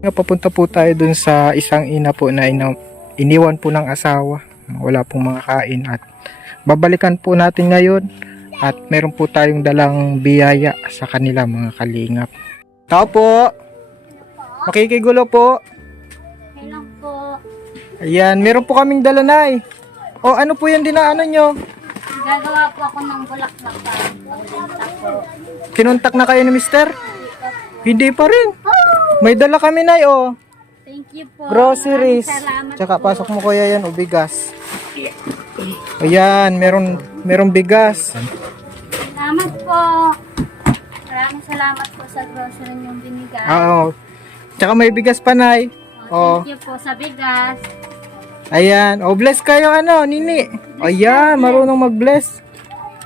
Papunta po tayo dun sa isang ina po na iniwan po ng asawa. Wala pong mga kain at babalikan po natin ngayon at meron po tayong dalang biyaya sa kanila mga kalingap. Tao po! Makikigulo po! Hello po. Ayan, meron po kaming dala na eh. O ano po yan dinaano nyo? Gagawa po ako ng bulaklak para pagbenta po. Kinontak na kayo ni mister? Hindi pa rin. May dala kami na oh. Thank you po. Groceries. Salamat Tsaka po. pasok mo kuya yan o bigas. Ayan, meron bigas. Salamat po. Maraming salamat po sa grocery niyong binigay. Oo. Tsaka may bigas pa nay. Oh. Thank you po sa bigas. Ayan. Oh, bless kayo ano, nini. Ayan, marunong mag-bless.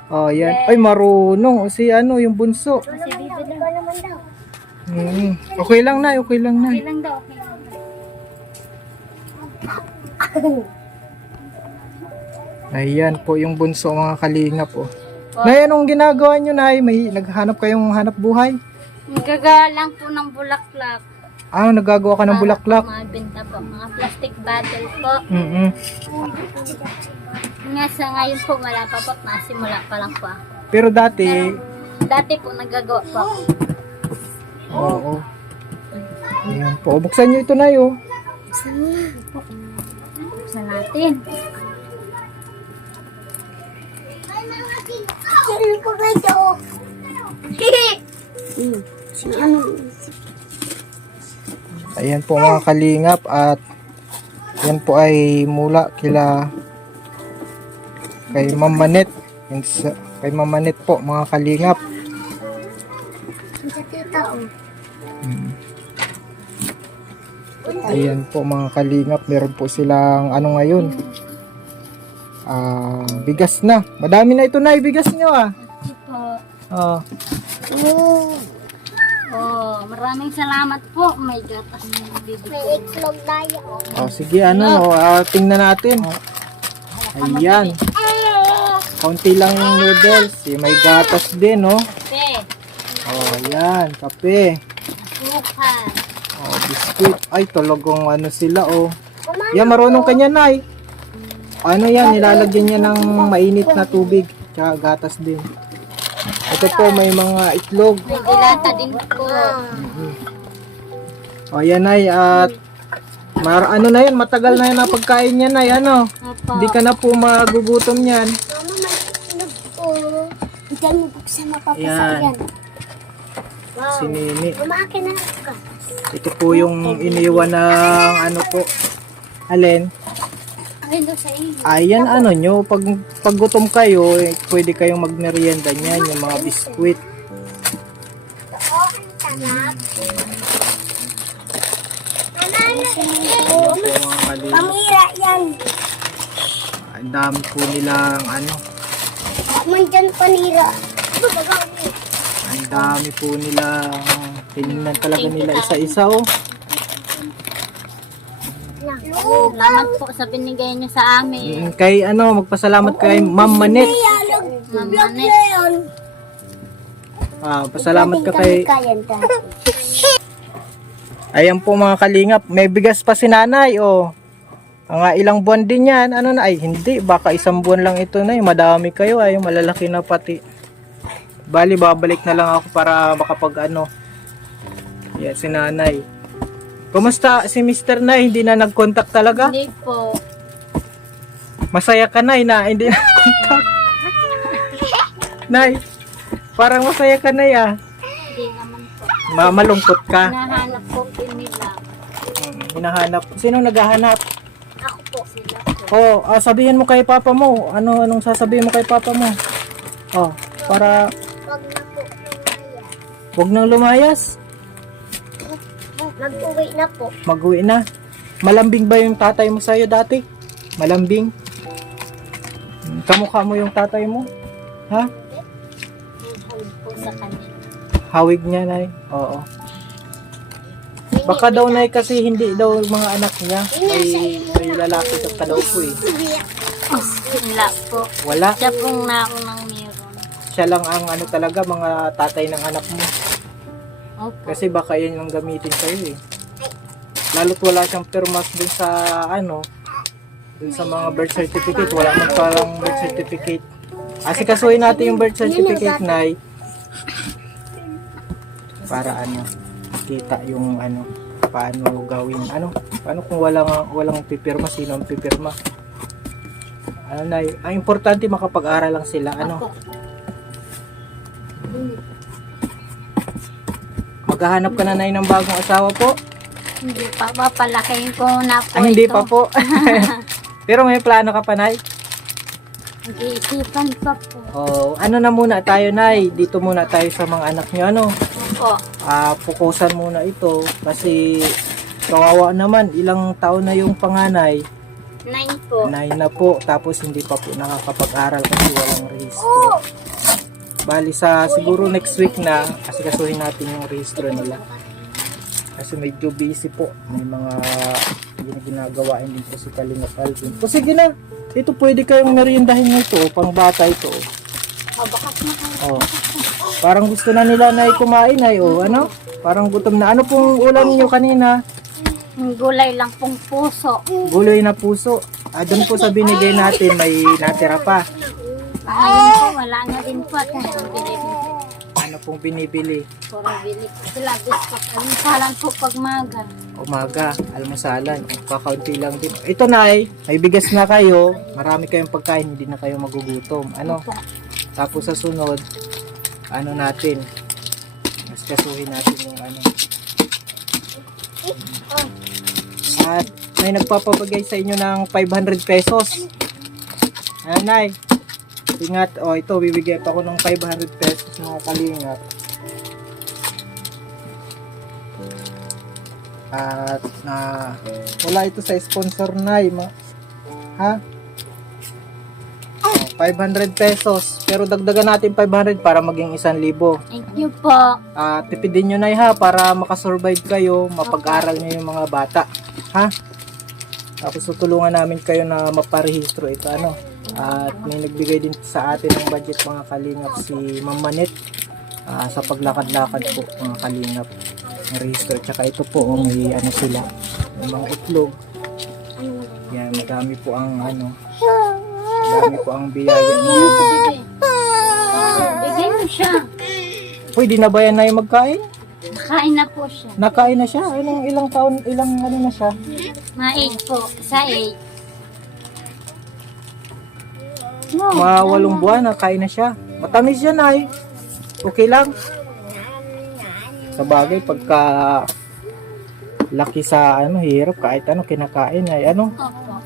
Oh, ayan. Ay, marunong. O si ano, yung bunso. Kasi bibili ba naman daw? Okay lang na, okay lang na. Okay lang daw. Okay lang daw. Ayan po yung bunso mga kalingap po. Nay, anong ginagawa nyo nay? May naghanap kayong hanap buhay? Gagawa lang po ng bulaklak. Ah, nagagawa ka ng bulaklak? Mga benta po. Mga plastic bottle po. Nga sa ngayon po wala pa po. Masimula pa lang po. Pero dati, Dati po nagagawa po ako. oo. Ayan po. Buksan nyo ito na yun. Buksan natin. Sino po ba ito? Ayan po mga kalingap at yan po ay mula kay Ma'am Manet. Kay Ma'am Manet po mga kalingap. Ayan po mga kalingap, meron po silang ano ngayon, bigas na. Madami na ito na bigas nyo Ito po. Oh, maraming salamat po. May gatas na bibig. May itlog tayo. Sige ano, tingnan natin. Ayan. Kaunti lang yung noodles. May gatas din, oh. Kape. Ayan, kape. Asukal. Biscuit. Ay, talagang ano sila, oh. Yan, marunong kanya, nay. Ano yan, nilalagyan niya ng mainit na tubig. Tsaka gatas din. Ito po, may mga itlog. May dilata din po. Ayan, nay, at ano na yan, matagal na yan ang pagkain niya, nay, ano. Opo. Hindi ka na po magugutom yan. Mama, may itlog po. Diyan mo buksan Ayan. mapapasakyan. Si Nini. Lumaki na ka. Ito po yung iniwan ng ano po. Alin? Ay, doon sa iyo. Ayan ano nyo, pag gutom kayo, pwede kayong magmerienda niyan, yung mga biskwit. Pamira yan. Ang dami po nilang ano, Mandyan panira. ang dami po nilang tinignan talaga nila isa-isa oh. Salamat po sa binigay niyo sa amin. Kay ano, magpasalamat kay Ma'am Manet. Mama Net. Pasalamat ka kay... Ayan po mga kalingap, may bigas pa si nanay oh. Ang ilang buwan din yan. Ano na? Ay hindi, baka isang buwan lang ito na. Madami kayo ay malalaki na pati. Bali babalik na lang ako para makapag ano. Yan si nanay. Kumusta si Mr. Nay? Hindi na nag-contact talaga? Hindi po. Masaya ka Nay na hindi na nag-contact. Nay, parang masaya ka Nay ah. Hindi naman po. Malungkot ka. Hinahanap po nila. Hinahanap. Sino naghahanap? Ako po sila po. Sabihin mo kay papa mo. Anong sasabihin mo kay papa mo? Para Wag na po lumaya. wag nang lumayas. Mag-uwi na po. Mag-uwi na. Malambing ba yung tatay mo sa'yo dati? Malambing? Kamukha mo yung tatay mo? Ha? Hawig po sa kanila. Hawig niya, Nay. Oo. Baka daw, Nay, kasi hindi daw mga anak niya. May lalaki ka daw po eh. Wala po. Wala. Siya pong naunang meron. Siya lang ang ano talaga, mga tatay ng anak mo. Opo. Kasi baka yan yung gamitin sa'yo eh. Lalo't wala siyang permas dun sa ano, dun sa mga birth certificate. Wala man parang birth certificate. Asikasuhin natin yung birth certificate, Nay. Para ano, kita yung ano, paano gawin. Ano, paano kung walang pipirma, sino ang pipirma? Ano, Nay, ang importante makapag-aral lang sila. Ano? Maghahanap ka na, Nay, ng bagong asawa po? Hindi pa, papalakihin ko na po Hindi ito. pa po. Pero may plano ka pa, Nay? Nag-iisipan pa po. Oh, ano na muna tayo, Nay? Dito muna tayo sa mga anak niyo, ano? Po. Pukusan muna ito kasi kawawa naman, ilang taon na yung panganay. 9 po. 9 na po, tapos hindi pa po nakakapag-aral kasi walang rehistro. Bali sa siguro next week na kasi kasuhin natin yung rehistro nila. Kasi medyo busy po. May mga ginagawain din po si Kalingap Alvin. O sige na, ito pwede kayong meriendahin nito, pang bata ito. Bakas na kayo. Oh. Parang gusto na nila na kumain ay ano? Parang gutom na. Ano pong ulam niyo kanina? Yung gulay lang pong puso. Guloy na puso. Doon po sa binigay natin may natira pa. Ngayon po, wala na din po. At binibili. Ano pong binibili? Puro bili po sila. Biscuit. Almasalan po pag maga. Umaga, almasalan. Kakaunti lang din. Ito, Nay, may bigas na kayo. Marami kayong pagkain, hindi na kayo magugutom. Ano? Tapos sa sunod, ano natin? Mas kasuhin natin yung ano. At may nagpapabagay sa inyo ng 500 pesos. Ayan, Nay. Ingat. O, ito, bibigyan pa ko ng 500 pesos mga kalingap. At wala ito sa sponsor, Nay. Ha? O, 500 pesos. Pero dagdagan natin 500 para maging 1,000. Thank you po. Tipidin nyo, Nay, ha, para makasurvive kayo, mapag-aral nyo yung mga bata. Ha? Tapos tutulungan namin kayo na maparehistro ito, ano. At may nagbigay din sa atin ng budget mga kalingap si Ma'am Manit, sa paglakad-lakad po mga kalingap ng rehistro. Tsaka ito po, may ano sila, may mga itlog. Yan, madami po ang ano, madami po ang biyaya niya. Bigay mo siya. Pwede na ba yan na yung magkain? Nakain na po siya. Nakain na siya? Ilang taon, ilang ano na siya? Ma-8 po. Sa 8. No, Mga 8 buwan, nakain na siya. Matamis yan, Nay. Okay lang. Sa bagay, pagka laki sa ano, hirap, kahit ano, kinakain ay ano. Opo.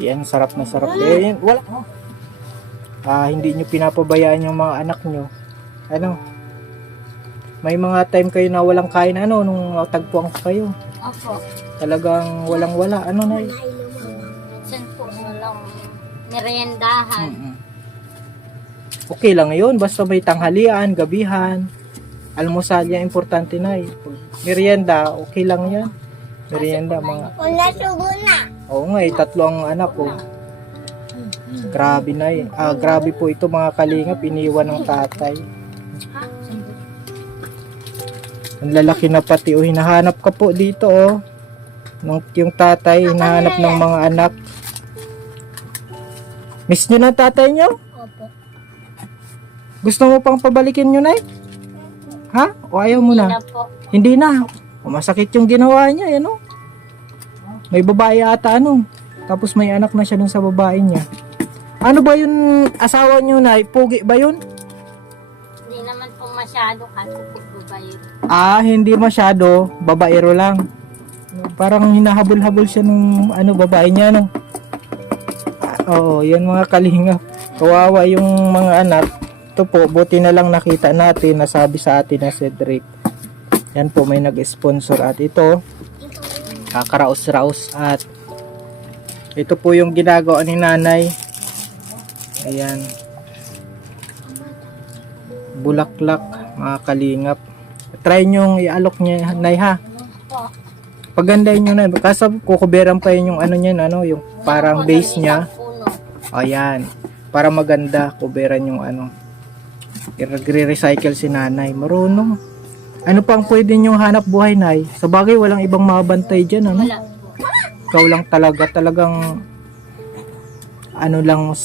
Yan, sarap na sarap. Eh, wala. Hindi nyo pinapabayaan yung mga anak nyo. Ano? May mga time kayo na walang kain, ano, nung tagpuan ko kayo. Opo. Talagang walang-wala. Ano, Nay? Minsan po walang meriendahan. Okay lang yun. Basta may tanghalian, gabihan, almusal yan, importante, Nay. Merienda, okay lang yan. Merienda, mga... Oo nga, 3 ang anak ko. Grabe, Nay. Grabe po ito mga kalingap, iniwan ng tatay. Ang lalaki na pati, hinahanap ka po dito, yung tatay, hinahanap ng mga anak. Miss nyo na tatay nyo? Opo. Gusto mo pang pabalikin nyo, Nay? Ha? O ayaw mo Hindi na? na po. Hindi na. Masakit yung ginawa niya, ano? May babae ata, ano? Tapos may anak na siya dun sa babae niya. Ano ba yun, asawa nyo, Nay? Pugi ba yun? Hindi naman po masyado kasi po babae. Hindi masyado. Babaero lang. Parang hinahabol-habol siya nung ano, babae niya, no? Oo, yan mga kalingap. Kawawa yung mga anak. Ito po, buti na lang nakita natin, nasabi sa atin na Cedric. Yan po, may nag-sponsor at ito, kakaraos-raos at ito po yung ginagawa ni nanay. Ayan. Bulaklak, mga kalingap. Try nyong i-alok niya, Nay, ha? Pagandahin nyo na. Kasi kukuberan pa yun yung ano niya, ano, yung parang base niya. Ayan. Para maganda, kuberan yung ano. I-recycle si nanay. Marunong. Ano pang pwede niyong hanap buhay, Nay? Sa bagay, walang ibang mabantay dyan, ano? Wala po. Ikaw lang talagang ano lang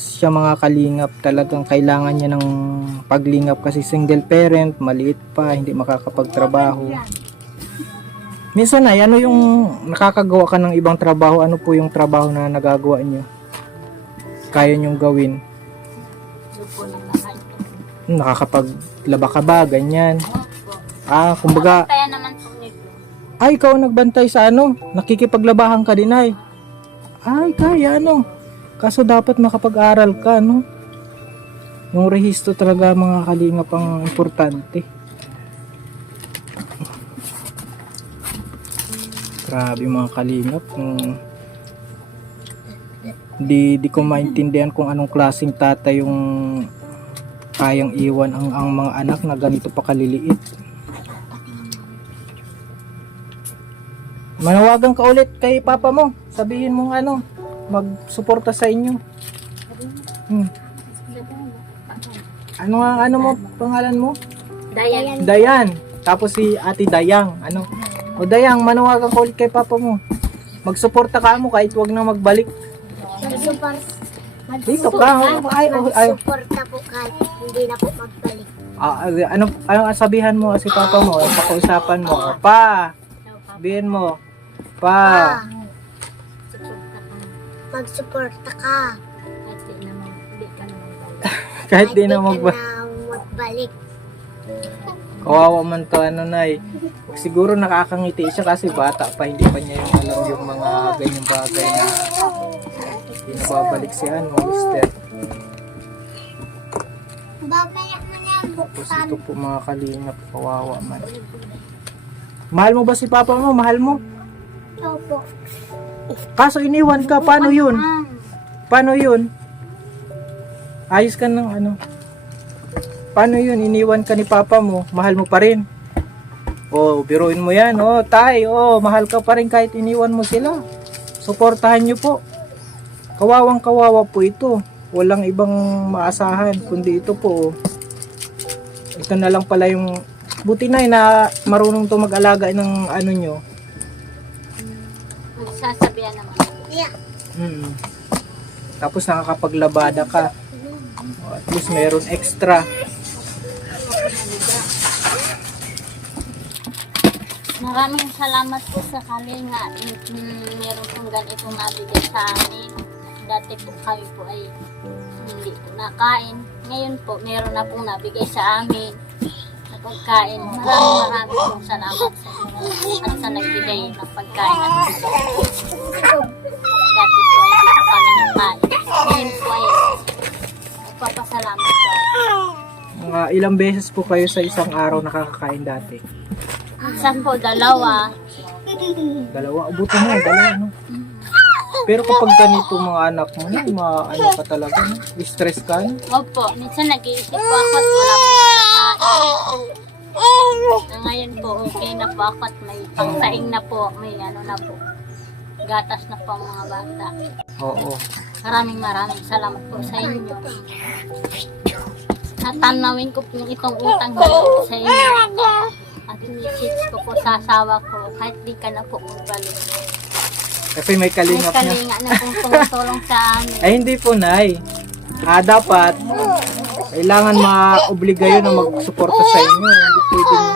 siya mga kalingap, talagang kailangan niya ng paglingap kasi single parent, maliit pa, hindi makakapagtrabaho. Minsan ay ano yung nakakagawa ka ng ibang trabaho, ano po yung trabaho na nagagawa niyo? Kaya niyong gawin? Doon po nang nakain. Nakakapaglaba ka ba, ganyan? Opo. Kumbaga, Kaya naman po nito. ay ikaw nagbantay sa ano, nakikipaglabahan ka din ay. Ay, kaya ano. Kaso dapat makapag-aral ka, no? Yung rehistro talaga mga kalingap ang importante. Grabe mga kalingap. Di ko maintindihan kung anong klaseng tatay yung kayang iwan ang mga anak na ganito pa kaliliit. Manawagan ka ulit kay papa mo. Sabihin mo ano, magsuporta sa inyo. Ano mo pangalan mo? Dayan. Dayan. Tapos si Ate Dayang. Ano? O Dayang, manawagan ka ulit kay papa mo. Magsuporta ka mo kahit wag na magbalik. Dito ka. Magsuporta po kahit hindi na po magbalik. Ano sabihan mo si papa mo? Pakiusapan mo. Pa. Sabihin mo. Pa. Magsuporta ka. Kahit di na magbalik. magbalik. Kawawa man to ano Nay. Siguro nakakangiti siya kasi bata pa, hindi pa niya yung alam yung mga ganyang bagay na hindi na babalik si ano, mister. Babalik mo na yan, Tapos ito po mga kalingap, kawawa man. Mahal mo ba si papa mo? Mahal mo? Opo. Kaso iniwan ka, paano yun? Paano yun? Ayos ka ng ano? Paano yun? Iniwan ka ni papa mo, mahal mo pa rin? Oh, biruin mo yan. Oh, tay, mahal ka pa rin kahit iniwan mo sila. Suportahan nyo po. Kawawang kawawa po ito. Walang ibang maasahan kundi ito po. Ito na lang pala yung buti na marunong to mag-alaga ng ano nyo. Magsasabihan naman. Yeah. Tapos nakakapaglabada ka. At least meron extra. Maraming salamat po sa Kalinga. Meron pong ganitong nabigay sa amin. Dati po kami po ay hindi po nakain. Ngayon po meron na pong nabigay sa amin na pagkain. Maraming pong salamat sa inyo at sa nagbigay ng pagkain at bigay. Dati po ay hindi po kami nakain. Ngayon po ay nagpapasalamat po. Mga ilang beses po kayo sa isang araw nakakakain dati? Minsan po dalawa. Dalawa, abutin mo, dalawa, no? Pero kapag ganito mga anak mo, ano ka talaga, no? Stress ka, no? Opo, minsan nag-iisip po ako at wala po kakain. Ngayon po okay na po ako at may pangsaing na po, may ano na po. Gatas na po ang mga bata. Oo. Maraming salamat po sa inyo. Tatanawin ko po itong utang na loob sa inyo. At i-teach ko po sa asawa ko kahit di ka na po magbalik. Kasi may May kalingap na. kalinga na pong tumutulong sa amin. Ay, hindi po, Nay. Dapat, kailangan ma-obliga yun na magsuporta sa inyo. Hindi pwedeng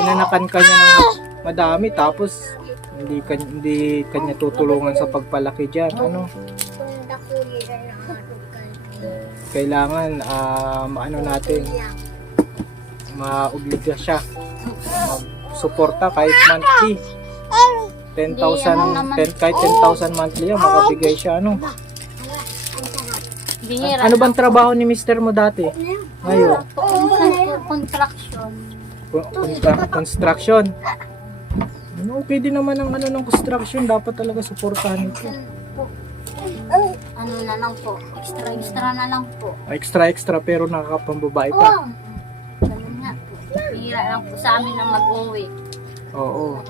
inanakan ka niya ng madami, tapos hindi kanya tutulungan sa pagpalaki dyan. Ano? Kailangan, maano natin, ma-obliga siya. Magsuporta kahit monthly. 10,000, kahit 10,000 monthly yan, makabigay siya, ano? Bihira. Ano bang trabaho ni mister mo dati? Ngayon? Construction. Construction. Okay din naman ang ano ng construction, dapat talaga suportahan ito. Ano na lang po, extra na lang po. Extra pero nakakapambabae pa. Ganun nga po. Bihira lang po sa amin na mag-uwi. Oo.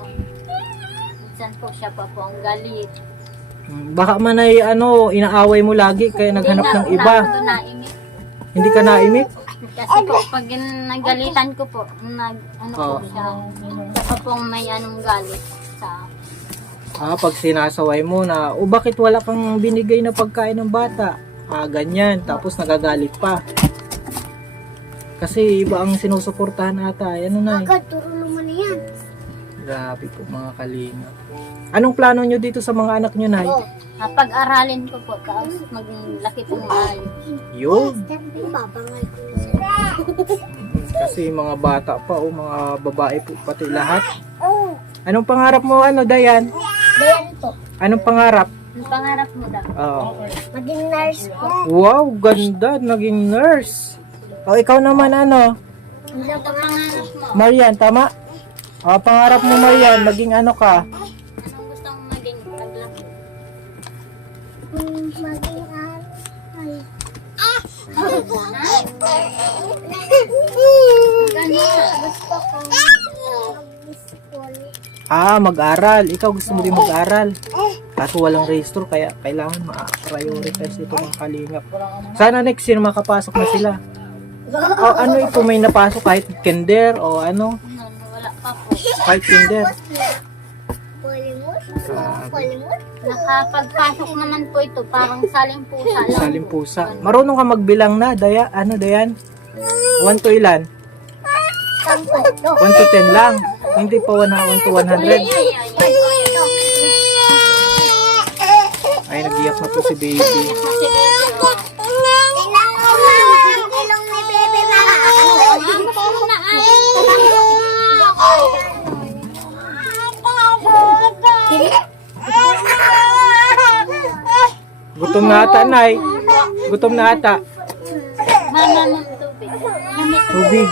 Minsan po siya pa po ang galit. Baka man ay inaaway mo lagi kaya naghanap ng iba. Hindi na ako naimik. Hindi ka naimik? Kasi po, pag nagalitan ko po, ano Oo. po siya, saka pong may anong galit sa Pag sinasaway mo na, o bakit wala kang binigay na pagkain ng bata? Ganyan. Tapos nagagalit pa. Kasi iba ang sinusuportahan ata. Ano na Agad, turo naman na yan. Grabe po mga kalinga. Anong plano nyo dito sa mga anak nyo, Nay? Oh, pag-aralin ko po, tapos maglaki pong maayos. Yun. babangay ko na sila. Kasi mga bata pa o mga babae po pati lahat. Anong pangarap mo, Dayan? Dayan po. Anong pangarap? Ang pangarap mo daw? Oo. Maging nurse po. Wow, ganda. Naging nurse. O, ikaw naman, Ano Ang pangarap mo? Marian, tama? Pangarap mo, Marian, maging ano ka? Anong gusto mong maging paglaki? Maging ay. Gusto ko mag-school. Mag-aral. Ikaw gusto mo din mag-aral. Kaso walang register, kaya kailangan ma-prioritize ito ng kalingap. Sana next year makapasok na sila. O ano ito, may napasok kahit kinder o ano, Wala pa po. kahit kinder. Polimut? Grabe. Polimut? Nakapagpasok naman po ito, parang saling pusa lang. Saling pusa. Marunong ka magbilang na, Dayan? 1 to ilan? 1 to 10 lang. Hindi pa 1 to 100. Ay, nag-iyak na po si baby. Ilong ni bebe na. Gutom na ata, Nay. Gutom na ata. Mama ng tubig. Tubig.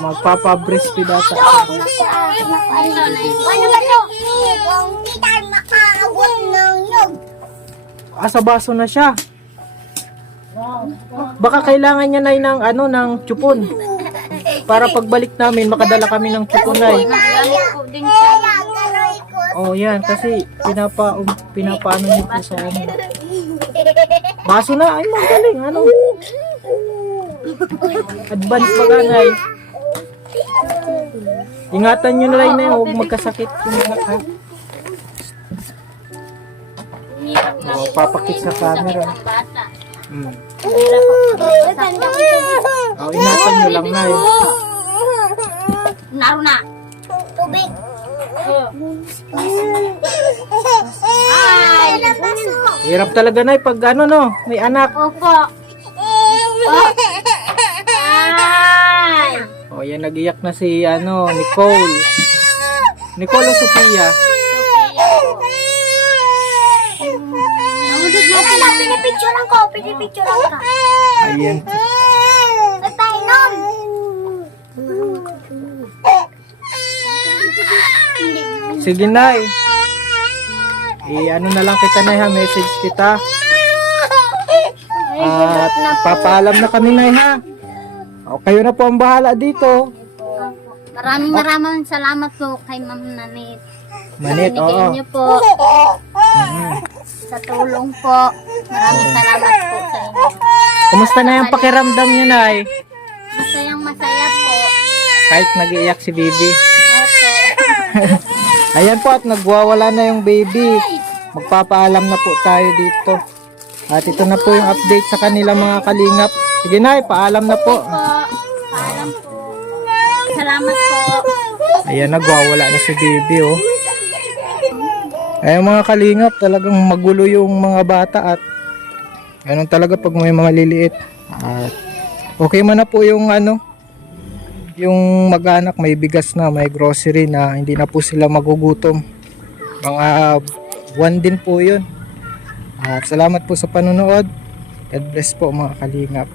Magpapa-breastfeed ata. Ano ba to? Kung di tayo makaabot ng nyug. Sa baso na siya. Baka kailangan niya, Nay, ng ng chupon. Para pagbalik namin, makadala kami ng chupon, Nay. Gamit po din siya. Gagaroy ko. Oh, yan. Kasi pinapaano niyo po sa ano. Baso na. Ay, magaling. Ano? Advance pa ka, Nay. Ingatan nyo na lang na yun. Huwag magkasakit yung anak, ha. Hirap na Oh, po. papakit sa camera. Ang bata. Hirap po. Ingatan nyo lang, Nay. Naro na. Tubig. Ay! Hirap talaga, Nay, pag may anak. Opo. Ay! Oh, yan, nag-iyak na si, Nicole. Nicole o Sophia? Pinipicturean ko. Pinipicturean ka. Ayan. Nagpainom. Sige, Nay. Na lang kita, Nay, ha. Message kita. At papaalam na kami, Nay, ha. O, kayo na po ang bahala dito. Maraming salamat po kay Ma'am Nanit. Manit, Binigay oo. niyo po sa tulong po. Maraming salamat po sa inyo. Kumusta na yung pakiramdam niyo, Nay? Masayang masaya po. Kahit nag-iiyak si baby. Opo. Ayan po, at nagwawala na yung baby. Magpapaalam na po tayo dito. At ito na po yung update sa kanila, mga kalingap. Sige, Nay, paalam na po. Paalam po. Salamat po. Ayan, nagwawala na si baby, oh. Ayan, mga kalingap, talagang magulo yung mga bata at ganun talaga pag may mga liliit. At okay man na po yung yung mag-anak, may bigas na, may grocery na, hindi na po sila magugutom. Mga buwan din po yun. At salamat po sa panonood. God bless po, mga kalingap.